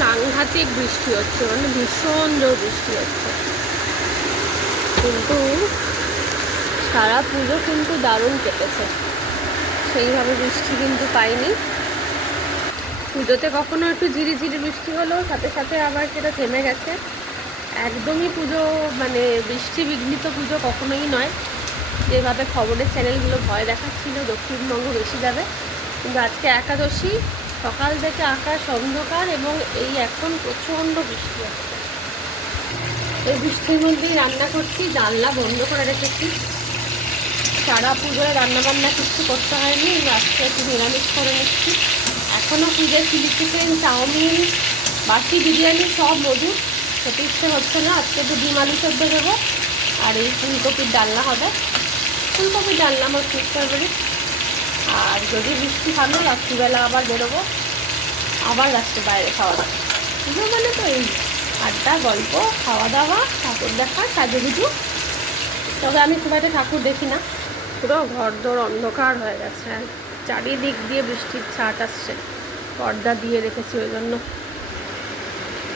সাংঘাতিক বৃষ্টি হচ্ছে, মানে ভীষণ জোর বৃষ্টি হচ্ছে। কিন্তু সারা পুজো কিন্তু দারুণ কেটেছে, সেইভাবে বৃষ্টি কিন্তু পাইনি। পুজোতে কখনো একটু ঝিরিঝিরি বৃষ্টি হলো, সাথে সাথে আবার সেটা থেমে গেছে। একদমই পুজো মানে বৃষ্টি বিঘ্নিত পুজো কখনোই নয়, যেভাবে খবরের চ্যানেলগুলো ভয় দেখাচ্ছিল দক্ষিণবঙ্গ বেশি যাবে। কিন্তু আজকে একাদশী, সকাল থেকে আকাশ অন্ধকার এবং এই এখন প্রচণ্ড বৃষ্টি হচ্ছে। এই বৃষ্টির মধ্যেই রান্না করছি, জানলা বন্ধ করে রেখেছি। সারা পুজোয় রান্নাবান্না কিছু করতে হয়নি, আজকে একটু নিরামিষ করে নিচ্ছি। এখনও পুজোয় চিলি চিকেন, চাউমিন, বাসি বিরিয়ানি সব মজুদ, খেতে ইচ্ছে হচ্ছে না। আজকে একটু ডিম আলু সেদ্ধ দেবো আর এই ফুলকপির ডালনা হবে। ফুলকপির ডালনা আমার খুব ফেভারিট। আর যদি বৃষ্টি থামে রাত্রিবেলা আবার বেরোবো, আবার রাত্রে বাইরে খাওয়া দাওয়া। পুজো মানে তো এই আড্ডা, গল্প, খাওয়া দাওয়া, ঠাকুর দেখা, সাজুগুজু। তবে আমি খুব একটা ঠাকুর দেখি না, পুরো ঘরদোর অন্ধকার হয়ে গেছে, চারিদিক দিয়ে বৃষ্টির ছাট আসছে, পর্দা দিয়ে রেখেছি ওই জন্য।